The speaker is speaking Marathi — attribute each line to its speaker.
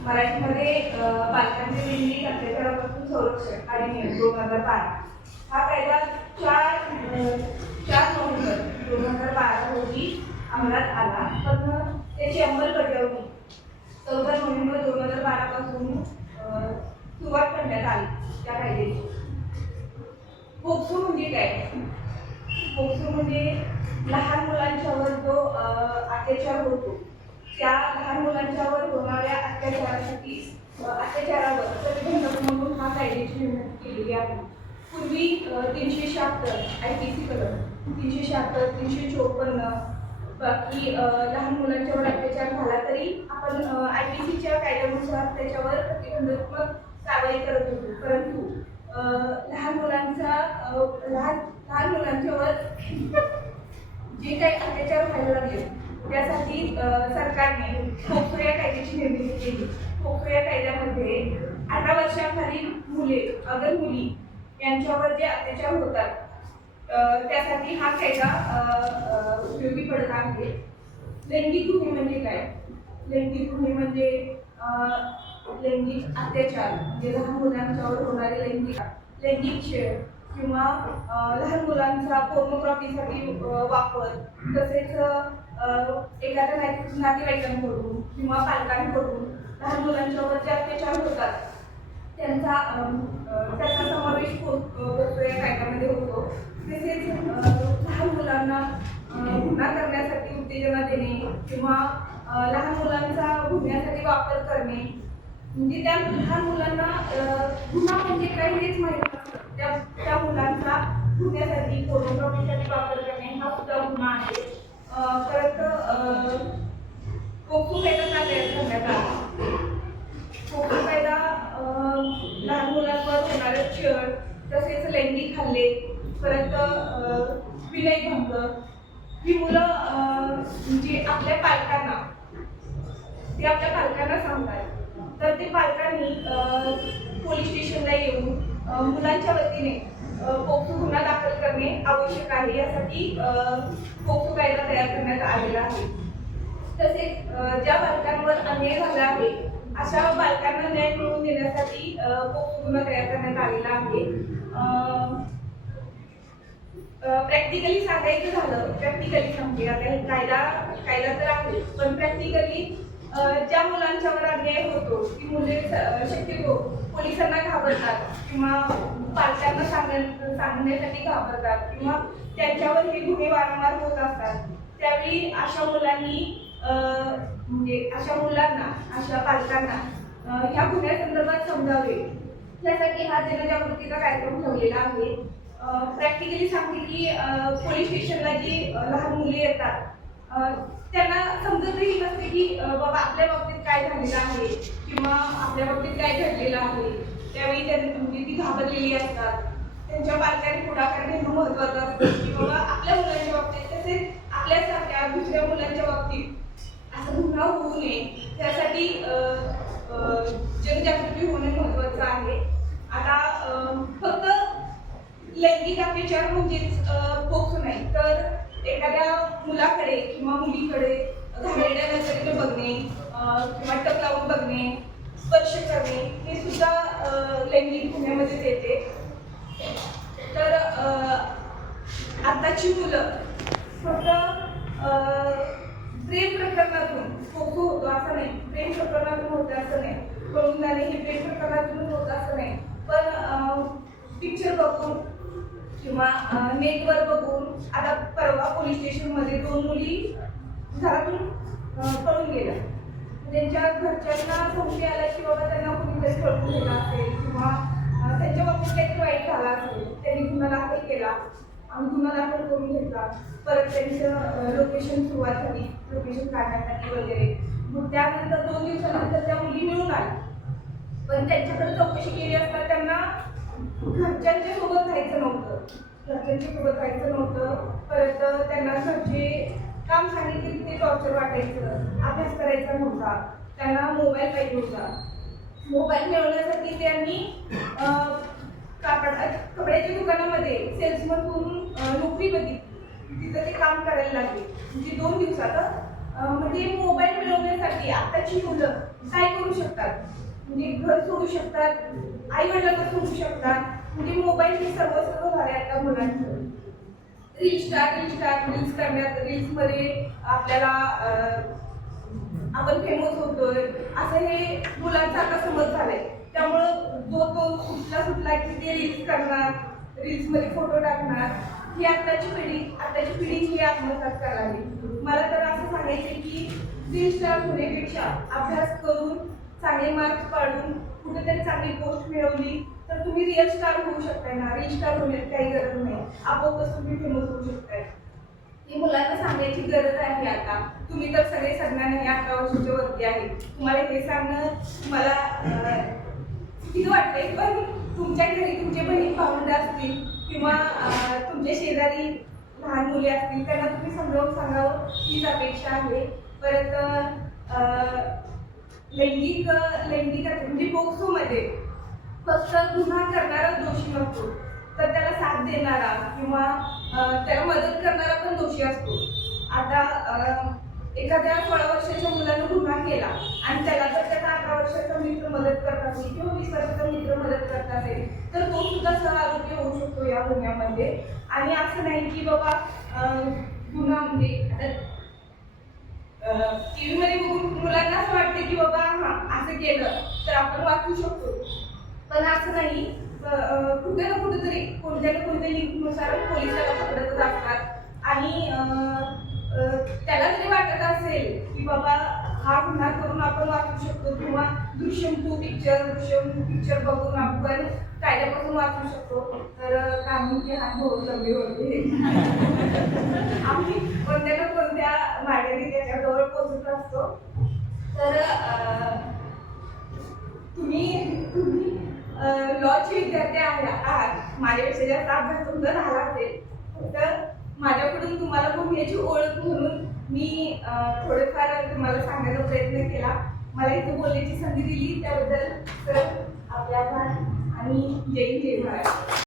Speaker 1: मराठीमध्ये बालकांचे लैंगिक अत्याचारापासून संरक्षण अधिनियम दोन हजार बारा. हा कायदा चार चार नोव्हेंबर दोन हजार बारा रोजी अंमलात आला. पण त्याची अंमलबजावणी चौदा नोव्हेंबर दोन हजार बारा पासून सुरुवात करण्यात आली त्या कायद्याची. पोक्सो म्हणजे काय? पोक्सो म्हणजे लहान मुलांच्यावर अत्याचार होतो. त्या लहान मुलांच्यावर होणाऱ्या अत्याचारासाठी अत्याचारावर प्रतिबंधक म्हणून हा कायद्याची विनंती केलेली आहे. पूर्वी तीनशे शहात्तर आय पी सी कलम तीनशे शहात्तर तीनशे चोपन्न बाकी लहान मुलांच्यावर अत्याचार झाला तरी आपण आय पी सीच्या कायद्यानुसार त्याच्यावर प्रतिबंधात्मक कारवाई करत होतो. परंतु लहान मुलांचा लहान लहान मुलांच्यावर जे काही अत्याचार व्हायला लागले त्यासाठी सरकारने पोक्सो या कायद्याची निर्मिती केली. पोक्सो या कायद्यामध्ये अठरा वर्षाखालील मुले अगर मुली यांच्यावर जे अत्याचार होतात त्यासाठी हा कायदा उपयोगी पडत आहे. लैंगिक गुन्हे म्हणजे काय? लैंगिक गुन्हे म्हणजे लैंगिक अत्याचार म्हणजे लहान मुलांच्यावर होणारे लैंगिक लैंगिक छेड किंवा लहान मुलांचा पोर्नोग्राफीसाठी वापर तसेच एखाद्या नातेवाईकांकडून किंवा पालकांकडून लहान मुलांच्यावर जे अत्याचार होतात. त्यांचा त्याचा समावेश हो- होतो या कायद्यामध्ये होतो. तसेच लहान मुलांना गुन्हा करण्यासाठी उत्तेजना देणे किंवा लहान मुलांचा गुन्ह्यासाठी वापर करणे. म्हणजे त्या लहान मुलांना गुन्हा म्हणजे काही हेच माहीत नसतं. त्या त्या मुलांचा गुन्ह्यासाठी फोटोग्राफीसाठी वापर करणे हा सुद्धा गुन्हा आहे. परत कोकू पोक्सो कायदा का? तयार करण्यात आला लहान मुलांवर होणारे छळ तसेच लैंगिक हल्ले परत विनय विनयभंग ही मुलं जी आपल्या पालकांना ते आपल्या पालकांना सांगतात. तर ते पालकांनी पोलीस स्टेशनला येऊन मुलांच्या वतीने पोक्सो गुन्हा दाखल करणे आवश्यक आहे. यासाठी अं, पोक्सो कायदा तयार करण्यात आलेला आहे. तसेच ज्या बालकांवर अन्याय झाला आहे अशा बालकांना न्याय मिळवून देण्यासाठी अं, पोक्सो गुन्हा तयार करण्यात आलेला आहे. प्रॅक्टिकली सांगायचं झालं प्रॅक्टिकली सांगते आता कायदा कायदा तर आहे पण प्रॅक्टिकली ज्या मुलांच्यावर अन्याय होतो ती मुले शक्यतो पोलिसांना घाबरतात किंवा पालकांना सांगण्या सांगण्यासाठी घाबरतात किंवा त्यांच्यावर हे गुन्हे वारंवार होत असतात. त्यावेळी अशा मुलांनी म्हणजे अशा मुलांना अशा पालकांना ह्या गुन्ह्यासंदर्भात समजावे. त्यासाठी हा जनजागृतीचा कार्यक्रम ठेवलेला आहे. प्रॅक्टिकली सांगते की पोलीस स्टेशनला जी लहान मुले येतात त्यांना त्यांना समजतही नसते की बाबा आपल्या बाबतीत काय झालेलं आहे किंवा आपल्या बाबतीत काय घडलेलं आहे. त्यावेळी त्यांनी म्हणजे ती घाबरलेली असतात. त्यांच्या पालकांनी पुढाकार घेणं महत्वाचं असतं की बाबा आपल्या मुलांच्या बाबतीत तसेच आपल्यासारख्या दुसऱ्या मुलांच्या बाबतीत असं गुन्हा होऊ नये. त्यासाठी जनजागृती होणे महत्वाचं आहे. आता फक्त लैंगिक अत्याचार म्हणजेच पोक्सो मुलाकडे किंवा मुलीकडे घाणेरड्या नजरेने बघणे किंवा टक लावून बघणे स्पर्श करणे हे सुद्धा लैंगिक गुन्ह्यामध्येच येते. तर आताची मुलं फक्त प्रेम प्रकरणातून पोक्सो होतो असं नाही प्रेम प्रकरणातून होतं असं नाही. पळून जाणे हे प्रेम प्रकरणातून होतं असं नाही. पण पिक्चर बघून किंवा नेटवर बघून आता परवा पोलीस स्टेशनमध्ये दोन मुली घरातून पळून गेल्या. त्यांच्या घरच्यांना संशय आला की बाबा त्यांना कुणीतरी पळून गेला असेल किंवा त्यांच्या बाबतीत काहीतरी वाईट झाला असेल त्यांनी गुन्हा दाखल केला. आम्ही गुन्हा दाखल करून घेतला. परत त्यांचं लोकेशन सुरुवात झाली लोकेशन काढण्यासाठी वगैरे. मग त्यानंतर दोन दिवसानंतर त्या मुली मिळून आल्या. पण त्यांच्याकडे चौकशी केली असता त्यांना घरच्यांच्या नव्हतं. घरच्यांच्या सोबत राहायचं नव्हतं. परत त्यांना घरचे काम सांगितले की ते टॉर्चर वाटायचं. अभ्यास करायचा नव्हता. त्यांना मोबाईल पाहिजे होता. मोबाईल मिळवण्यासाठी त्यांनी कापड कपड्याच्या दुकानामध्ये सेल्समन म्हणून नोकरी बघितली. तिथं ते काम करायला लागले. म्हणजे दोन दिवसात म्हणजे मोबाईल मिळवण्यासाठी आताची मुलं काय करू शकतात? म्हणजे घर सोडू शकतात आई वडिलांना सोडू शकतात. म्हणजे मोबाईल हे सर्व सर्व झाले आता मुलांचं. Reel star reel star reels करण्यात रील्समध्ये आपल्याला आपण फेमस होतोय. असं हे मुलांचा आता समज झालाय. त्यामुळं जो तो कुठला कुठला की ते रील्स करणार रील्समध्ये फोटो टाकणार ही आताची पिढी आताची पिढी ही आत्मसात करावी मला तर असं सांगायचं की रील स्टार होण्यापेक्षा अभ्यास करून चांगले मार्क्स पाडून कुठेतरी चांगली पोस्ट मिळवली तर तुम्ही रिअल स्टार होऊ शकताय ना. रिअल स्टार होण्याची काही गरज नाही. आपोआपच तुम्ही फेमस होऊ शकताय. ही मुलांना सांगायची गरज आहे आता. तुम्ही तर सगळे सज्ञान हे अठरा वर्षाच्या वरती आहे. तुम्हाला हे सांगणं मला अं, चुकीचं वाटतंय. पण तुमच्या घरी तुमचे बहीण भावंड असतील किंवा तुमच्या शेजारी लहान मुले असतील त्यांना तुम्ही समजावून सांगावं. हीच अपेक्षा आहे. परत लैंगिक लैंगिक म्हणजे पोक्सोमध्ये फक्त गुन्हा करणारा दोषी नसतो तर त्याला साथ देणारा किंवा त्याला मदत करणारा पण दोषी असतो. आता एखाद्या सोळा वर्षाच्या मुलानं गुन्हा केला आणि त्याला जर त्याचा अठरा वर्षाचा मित्र मदत करत असेल किंवा वीस वर्षाचा मित्र मदत करत असेल तर तो सुद्धा सह होऊ शकतो या गुन्ह्यामध्ये. आणि असं नाही की बाबा अं, गुन्हा म्हणजे आता टीव्ही मध्ये बघून मुलांना असं वाटतं की बाबा हा असं केलं तर आपण वाचू शकतो. पण असं नाही. कुठे ना कुठेतरी कोणत्या ना कोणत्या लिंकनुसार पोलीस त्याला पकडतच असतात आणि त्याला जरी वाटत असेल की बाबा हा गुन्हा करून आपण वाचू शकतो किंवा Drishyam two picture Drishyam picture बघून आपण कायद्यापासून वाचू शकतो. तर कानून की हा बहुत लंबे होते. आम्ही कोणत्या ना कोणत्या मार्गाने त्याच्याजवळ पोचत असतो. तर तुम्ही तुम्ही लॉचे विद्यार्थी आहात आहात. माझ्यापेक्षा जास्त अभ्यास तुमचा झाला असेल तर माझ्याकडून तुम्हाला गुन्ह्याची ओळख म्हणून मी थोडेफार थोडंफार तुम्हाला सांगायचा प्रयत्न केला. मला इथे बोलण्याची संधी दिली त्याबद्दल तर आपल्या आभार आणि जय जय महाराज